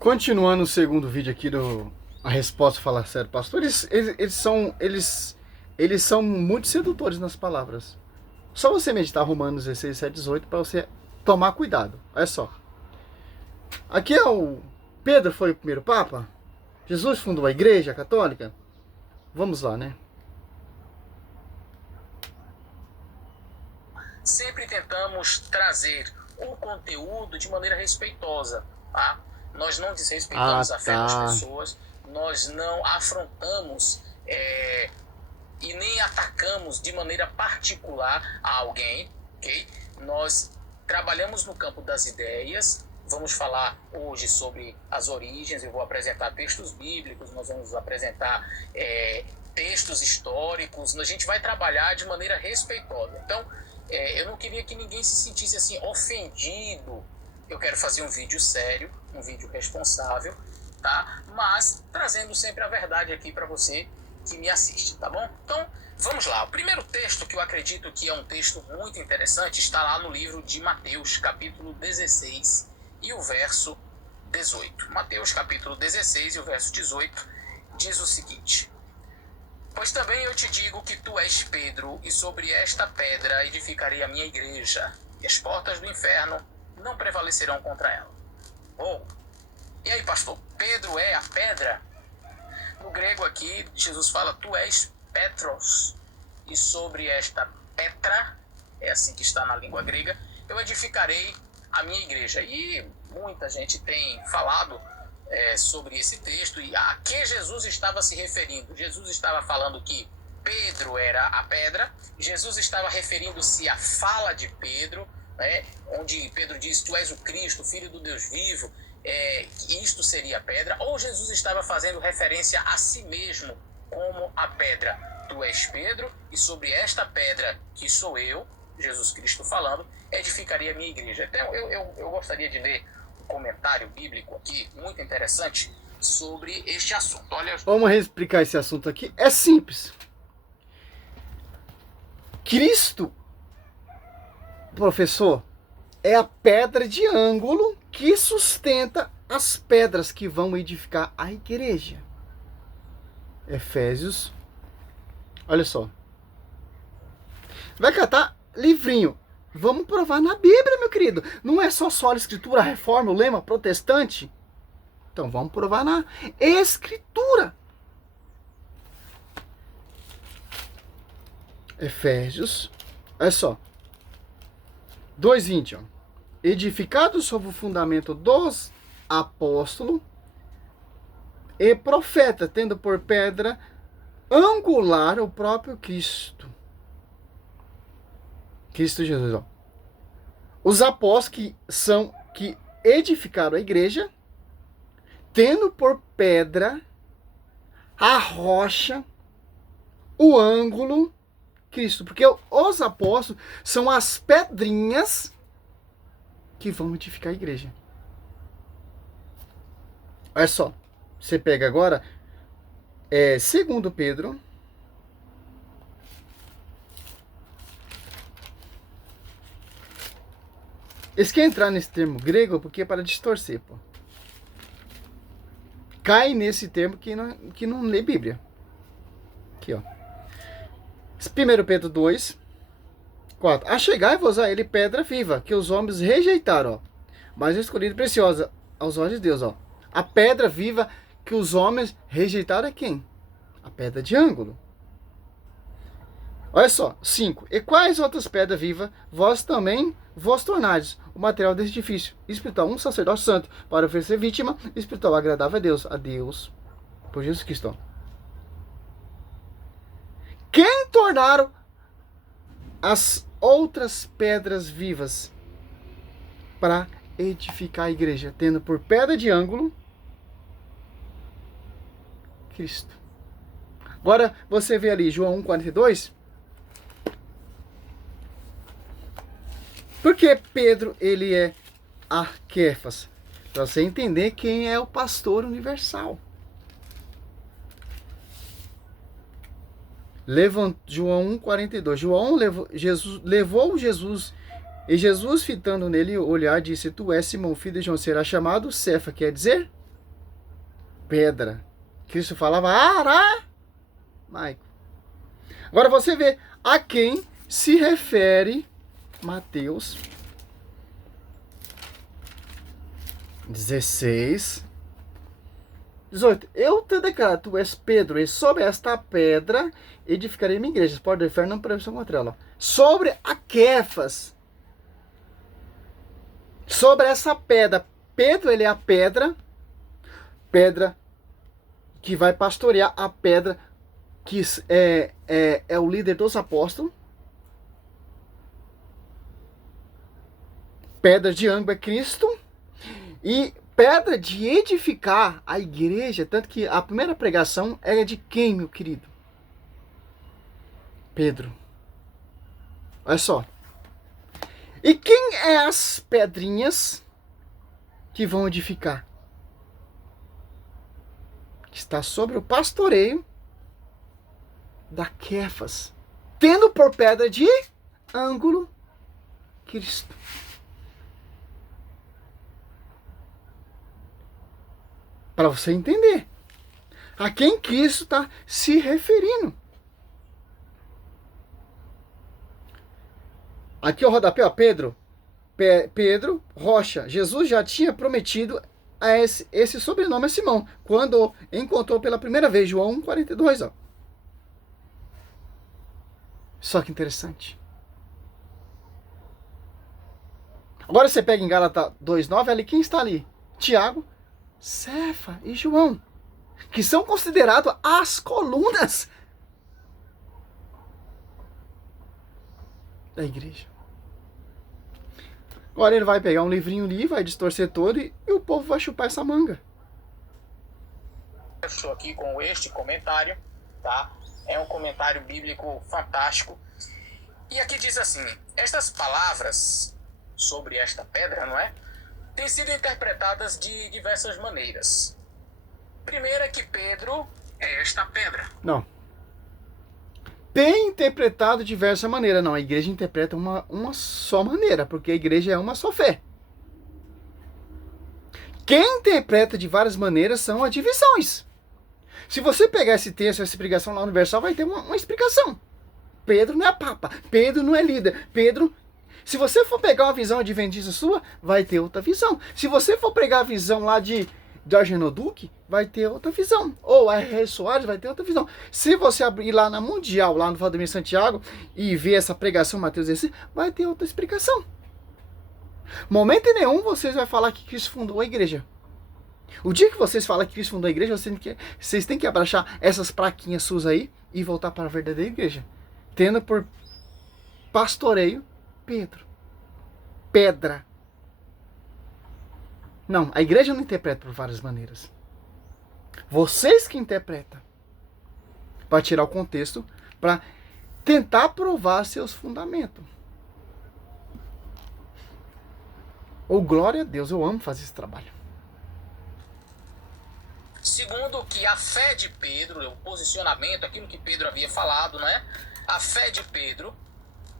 Continuando o segundo vídeo aqui do A Resposta Falar Sério, pastor, eles são muito sedutores nas palavras. Só você meditar Romanos 16, 7, 18 para você tomar cuidado. Olha só. Aqui é o Pedro foi o primeiro papa? Jesus fundou a igreja católica? Vamos lá, né? Sempre tentamos trazer o conteúdo de maneira respeitosa, tá? Nós não desrespeitamos a fé das pessoas, nós não afrontamos e nem atacamos de maneira particular a alguém, ok? Nós trabalhamos no campo das ideias. Vamos falar hoje sobre as origens, eu vou apresentar textos bíblicos, nós vamos apresentar textos históricos, a gente vai trabalhar de maneira respeitosa. Então, eu não queria que ninguém se sentisse assim ofendido. Eu quero fazer um vídeo sério, um vídeo responsável, tá? Mas trazendo sempre a verdade aqui para você que me assiste, tá bom? Então, vamos lá. O primeiro texto, que eu acredito que é um texto muito interessante, está lá no livro de Mateus, capítulo 16 e o verso 18. Mateus, capítulo 16 e o verso 18 diz o seguinte: Pois também eu te digo que tu és Pedro, e sobre esta pedra edificarei a minha igreja, e as portas do inferno não prevalecerão contra ela. E aí, pastor, Pedro é a pedra? No grego aqui, Jesus fala, tu és Petros, e sobre esta Petra, é assim que está na língua grega, eu edificarei a minha igreja. E muita gente tem falado sobre esse texto e a que Jesus estava se referindo. Jesus estava falando que Pedro era a pedra, Jesus estava referindo-se à fala de Pedro, né, onde Pedro diz, tu és o Cristo, filho do Deus vivo, isto seria a pedra, ou Jesus estava fazendo referência a si mesmo como a pedra. Tu és Pedro, e sobre esta pedra, que sou eu, Jesus Cristo falando, edificaria a minha igreja. Então eu gostaria de ler um comentário bíblico aqui, muito interessante, sobre este assunto. Olha, vamos explicar esse assunto aqui. É simples. Cristo, professor, é a pedra de ângulo que sustenta as pedras que vão edificar a igreja. Efésios. Olha só. Vai catar livrinho. Vamos provar na Bíblia, meu querido. Não é só sola escritura, reforma, o lema protestante. Então vamos provar na Escritura. Efésios. Olha só. 2:20, ó. Edificado sobre o fundamento dos apóstolos e profeta, tendo por pedra angular o próprio Cristo. Cristo Jesus, ó. Os apóstolos que edificaram a igreja, tendo por pedra a rocha, o ângulo, Cristo. Porque os apóstolos são as pedrinhas que vão edificar a igreja. Olha só. Você pega agora, 2 Pedro. Eles querem entrar nesse termo grego porque é para distorcer, pô. Cai nesse termo que não lê Bíblia. Aqui, ó. 1 Pedro 2, 4. Achegai-vos a ele pedra viva, que os homens rejeitaram, ó, mas escolhida e preciosa aos olhos de Deus, ó. A pedra viva que os homens rejeitaram é quem? A pedra de ângulo. Olha só, 5. E quais outras pedras vivas vós também vos tornais o material desse edifício espiritual, um sacerdócio santo, para oferecer vítima espiritual agradável a Deus, por Jesus Cristo. Quem tornaram as outras pedras vivas para edificar a igreja, tendo por pedra de ângulo Cristo. Agora você vê ali João 1,42. Por que Pedro ele é a Quefas? Para você entender quem é o pastor universal. João 1,42. João levou Jesus, e Jesus, fitando nele o olhar, disse: Tu és Simão, filho de João, será chamado Cefa, quer dizer pedra. Cristo falava aramaico. Agora você vê a quem se refere Mateus 16, 18. Eu te declaro, tu és Pedro, e sobre esta pedra edificarei minha igreja. As portas do inferno não prevalecerão contra ela. Sobre a Quefas. Sobre essa pedra. Pedro, ele é a pedra. Pedra que vai pastorear, a pedra que é o líder dos apóstolos. Pedra de ângulo é Cristo. E pedra de edificar a igreja. Tanto que a primeira pregação é de quem, meu querido? Pedro. Olha só. E quem é as pedrinhas que vão edificar? Está sobre o pastoreio da Quefas, tendo por pedra de ângulo Cristo. Para você entender a quem Cristo está se referindo. Aqui o rodapé, ó, Pedro, rocha. Jesus já tinha prometido a esse sobrenome a Simão, quando encontrou pela primeira vez, João 1,42, ó. Só que interessante. Agora você pega em Gálatas 2,9, ali quem está ali? Tiago, Cefa e João, que são considerados as colunas da igreja. Agora ele vai pegar um livrinho ali, vai distorcer todo e o povo vai chupar essa manga. Eu estou aqui com este comentário, tá? É um comentário bíblico fantástico. E aqui diz assim: estas palavras sobre esta pedra, não é? Têm sido interpretadas de diversas maneiras. Primeiro é que Pedro é esta pedra. Não. Tem interpretado de diversa maneira. Não, a igreja interpreta uma só maneira, porque a igreja é uma só fé. Quem interpreta de várias maneiras são as divisões. Se você pegar esse texto, essa pregação lá universal, vai ter uma explicação. Pedro não é papa, Pedro não é líder, Pedro... Se você for pegar uma visão adventista sua, vai ter outra visão. Se você for pegar a visão lá de Argenoduque, vai ter outra visão. Ou a R. Soares vai ter outra visão. Se você abrir lá na Mundial, lá no Valdemir Santiago, e ver essa pregação Mateus 16, vai ter outra explicação. Momento nenhum vocês vão falar que Cristo fundou a igreja. O dia que vocês falam que Cristo fundou a igreja, vocês têm que abraçar essas plaquinhas suas aí e voltar para a verdadeira igreja. Tendo por pastoreio Pedro. Pedra. Não, a igreja não interpreta por várias maneiras. Vocês que interpretam. Para tirar o contexto, para tentar provar seus fundamentos. Oh, glória a Deus, eu amo fazer esse trabalho. Segundo, que a fé de Pedro, o posicionamento, aquilo que Pedro havia falado, né? A fé de Pedro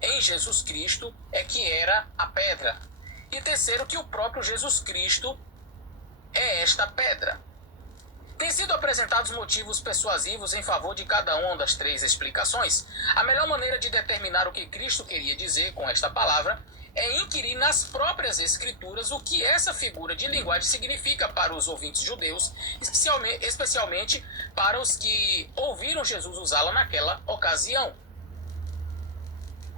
em Jesus Cristo é que era a pedra. E terceiro, que o próprio Jesus Cristo é esta pedra. Tem sido apresentados motivos persuasivos em favor de cada uma das três explicações. A melhor maneira de determinar o que Cristo queria dizer com esta palavra é inquirir nas próprias escrituras o que essa figura de linguagem significa para os ouvintes judeus, especialmente para os que ouviram Jesus usá-la naquela ocasião.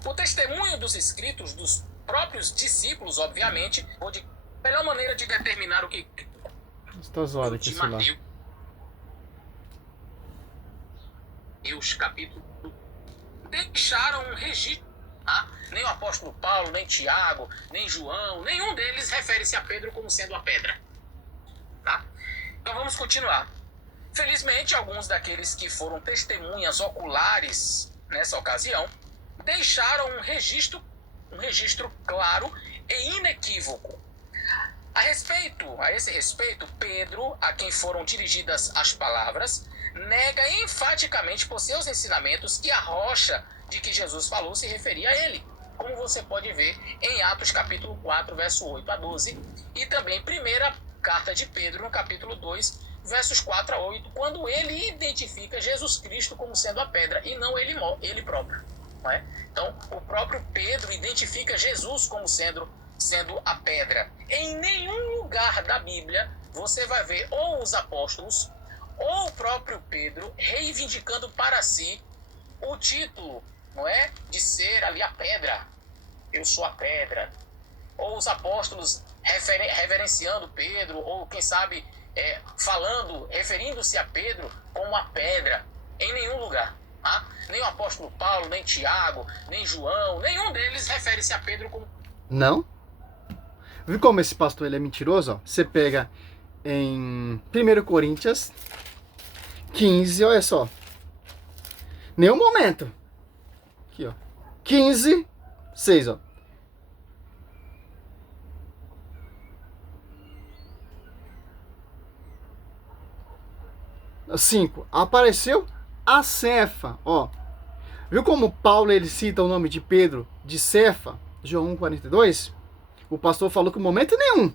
O testemunho dos escritos dos próprios discípulos, obviamente, ou de melhor maneira de determinar o que Está zoado aqui, sei lá. Mateus capítulo deixaram um registro. Nem o apóstolo Paulo, nem Tiago, nem João, nenhum deles refere-se a Pedro como sendo a pedra. Tá? Então vamos continuar. Felizmente, alguns daqueles que foram testemunhas oculares nessa ocasião deixaram um registro claro e inequívoco. A esse respeito, Pedro, a quem foram dirigidas as palavras, nega enfaticamente por seus ensinamentos que a rocha de que Jesus falou se referia a ele, como você pode ver em Atos capítulo 4, verso 8 a 12, e também primeira carta de Pedro, no capítulo 2, versos 4 a 8, quando ele identifica Jesus Cristo como sendo a pedra e não ele próprio. Não é? Então, o próprio Pedro identifica Jesus como sendo a pedra. Em nenhum lugar da Bíblia você vai ver ou os apóstolos ou o próprio Pedro reivindicando para si o título, não é, de ser ali a pedra. Eu sou a pedra. Ou os apóstolos reverenciando Pedro, ou quem sabe referindo-se a Pedro como a pedra. Em nenhum lugar. Tá? Nem o apóstolo Paulo, nem Tiago, nem João, nenhum deles refere-se a Pedro como... Não? Viu como esse pastor ele é mentiroso? Ó? Você pega em 1 Coríntios 15, olha só. Nenhum momento. Aqui, ó. 15, 6, ó. Cinco. Apareceu a Cefa, ó. Viu como Paulo ele cita o nome de Pedro de Cefa? João 1,42? O pastor falou que em momento nenhum.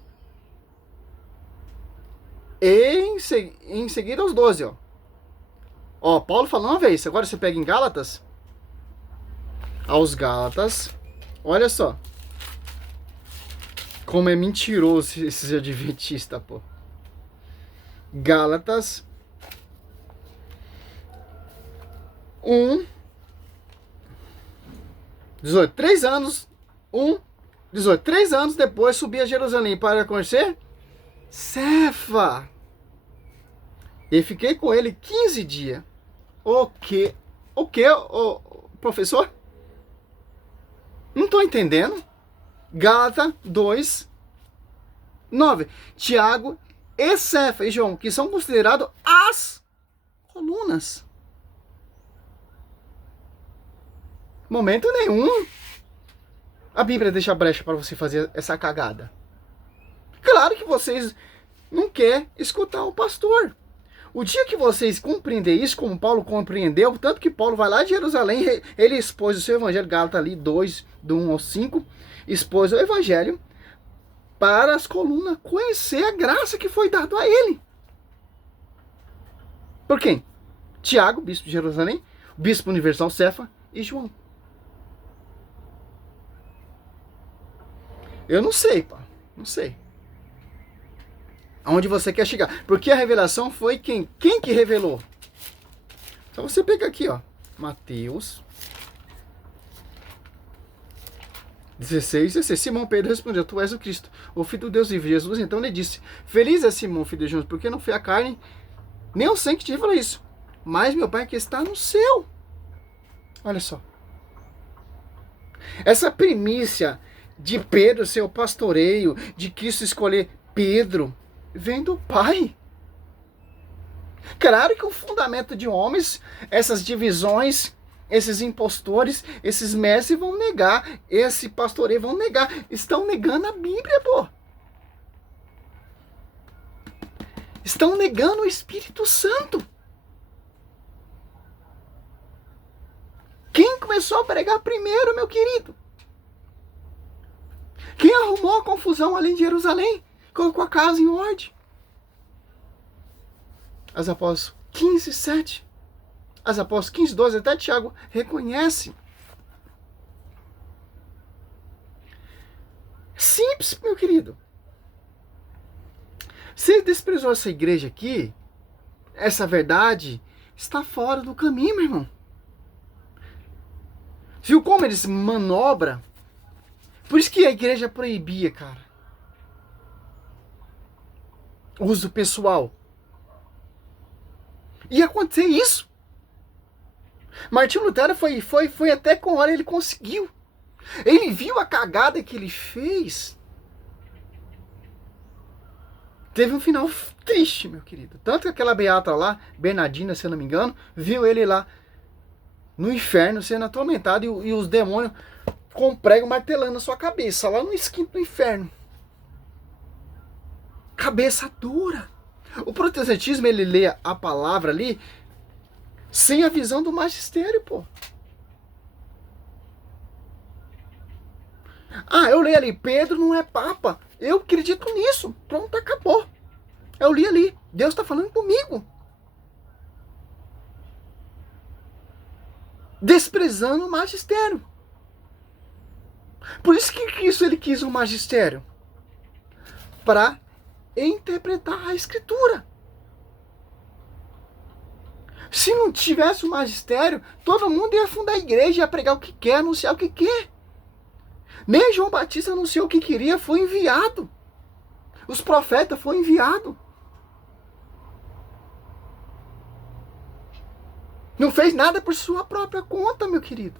Em seguida aos 12, ó. Ó, Paulo falou uma vez. Agora você pega em Gálatas. Aos Gálatas. Olha só. Como é mentiroso esses adventistas, pô. Gálatas 1, 18. 3 anos. 18. 3 anos depois subi a Jerusalém para conhecer Cefa. E fiquei com ele 15 dias. O que, professor? Não estou entendendo. Gálatas 2, 9. Tiago e Cefa e João, que são considerados as colunas. Momento nenhum a Bíblia deixa brecha para você fazer essa cagada. Claro que vocês não querem escutar o pastor. O dia que vocês compreender isso, como Paulo compreendeu, tanto que Paulo vai lá de Jerusalém, ele expôs o seu evangelho, Gálatas ali 2, do 1 ao 5, expôs o evangelho para as colunas conhecer a graça que foi dada a ele. Por quem? Tiago, bispo de Jerusalém, bispo universal Cefa e João. Eu não sei, pá. Não sei. Aonde você quer chegar. Porque a revelação foi quem? Quem que revelou? Então você pega aqui, ó. Mateus 16. Simão Pedro respondeu: Tu és o Cristo, o Filho do Deus vivo. Jesus então lhe disse: Feliz é Simão, filho de Jonas, porque não foi a carne, nem o sangue que te revelou isso, mas meu Pai que está no céu. Olha só. Essa primícia de Pedro ser o pastoreio, de Cristo escolher Pedro, vem do Pai. Claro que o fundamento de homens, essas divisões, esses impostores, esses mestres vão negar, esse pastoreio vão negar, estão negando a Bíblia, pô. Estão negando o Espírito Santo. Quem começou a pregar primeiro, meu querido? Quem arrumou a confusão ali em Jerusalém? Colocou a casa em ordem. As apóstolos 15, 7. As apóstolos 15, 12, até Tiago reconhece. Simples, meu querido. Você desprezou essa igreja aqui, essa verdade está fora do caminho, meu irmão. Viu como eles manobram? Por isso que a igreja proibia, cara, uso pessoal. Ia acontecer isso. Martinho Lutero foi até com hora, ele conseguiu. Ele viu a cagada que ele fez. Teve um final triste, meu querido. Tanto que aquela beata lá, Bernardina, se eu não me engano, viu ele lá no inferno sendo atormentado e os demônios com prego martelando na sua cabeça, lá no esquina do inferno. Cabeça dura. O protestantismo, ele lê a palavra ali sem a visão do magistério, pô. Ah, eu leio ali, Pedro não é papa. Eu acredito nisso. Pronto, acabou. Eu li ali. Deus está falando comigo. Desprezando o magistério. Por isso que Cristo ele quis o magistério. Para interpretar a Escritura. Se não tivesse o magistério, todo mundo ia fundar a igreja, ia pregar o que quer, anunciar o que quer. Nem João Batista anunciou o que queria, foi enviado. Os profetas foram enviados. Não fez nada por sua própria conta, meu querido.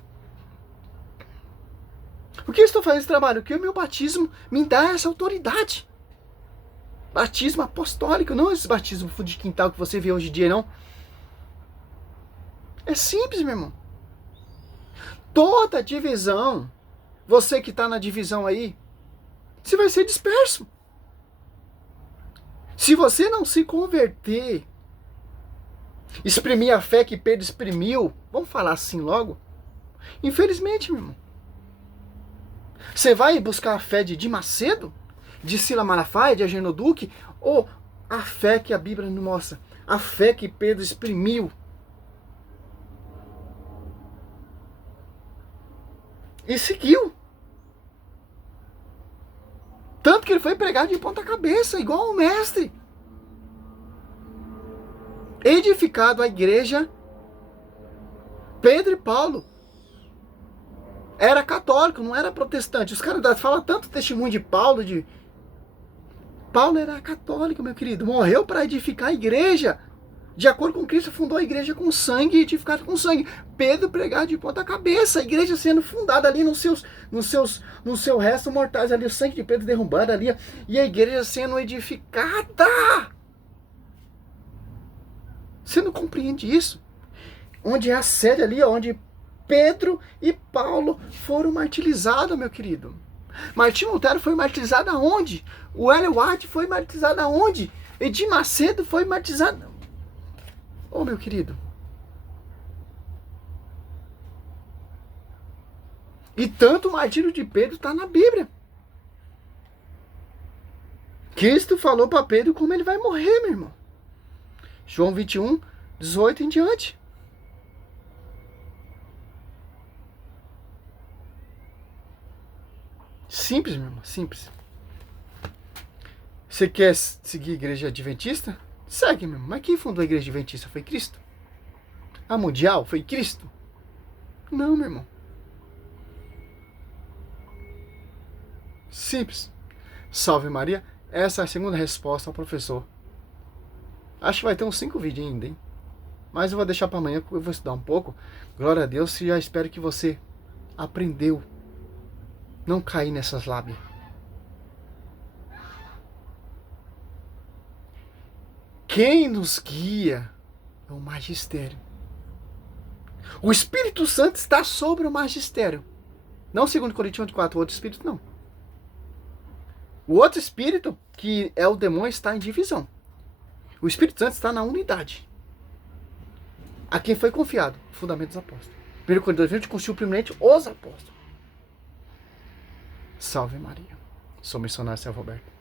Por que eu estou fazendo esse trabalho? Porque o meu batismo me dá essa autoridade. Batismo apostólico, não esse batismo fundo de quintal que você vê hoje em dia, não. É simples, meu irmão. Toda divisão, você que está na divisão aí, você vai ser disperso. Se você não se converter, exprimir a fé que Pedro exprimiu, vamos falar assim logo, infelizmente, meu irmão. Você vai buscar a fé de Macedo, de Sila Malafaia, de Ageno Duque, ou a fé que a Bíblia nos mostra, a fé que Pedro exprimiu. E seguiu. Tanto que ele foi pregado de ponta cabeça, igual o mestre. Edificado a igreja, Pedro e Paulo era católico, não era protestante. Os caras falam tanto testemunho de Paulo, Paulo era católico, meu querido. Morreu para edificar a igreja. De acordo com Cristo, fundou a igreja com sangue e edificado com sangue. Pedro pregado de ponta cabeça, a igreja sendo fundada ali no seu resto mortais ali, o sangue de Pedro derrubado ali, e a igreja sendo edificada. Você não compreende isso? Onde é a sede ali, onde Pedro e Paulo foram martirizados, meu querido. Martinho Lutero foi martirizado aonde? O Ellen White foi martirizado aonde? Edir Macedo foi martirizado. Ô, meu querido. E tanto o martírio de Pedro está na Bíblia. Cristo falou para Pedro como ele vai morrer, meu irmão. João 21, 18 em diante. Simples, meu irmão, simples. Você quer seguir a igreja adventista? Segue, meu irmão. Mas quem fundou a igreja adventista foi Cristo? A mundial foi Cristo? Não, meu irmão. Simples. Salve Maria. Essa é a segunda resposta ao professor. Acho que vai ter uns 5 vídeos ainda, hein? Mas eu vou deixar para amanhã, porque eu vou estudar um pouco. Glória a Deus, e já espero que você aprendeu. Não cair nessas lábias. Quem nos guia é o magistério. O Espírito Santo está sobre o magistério. Não segundo Coríntios 4, o outro espírito não. O outro espírito, que é o demônio, está em divisão. O Espírito Santo está na unidade. A quem foi confiado? O fundamento dos apóstolos. 1 Coríntios 20, constituiu primeiramente os apóstolos. Salve Maria. Sou missionário Céu Roberto.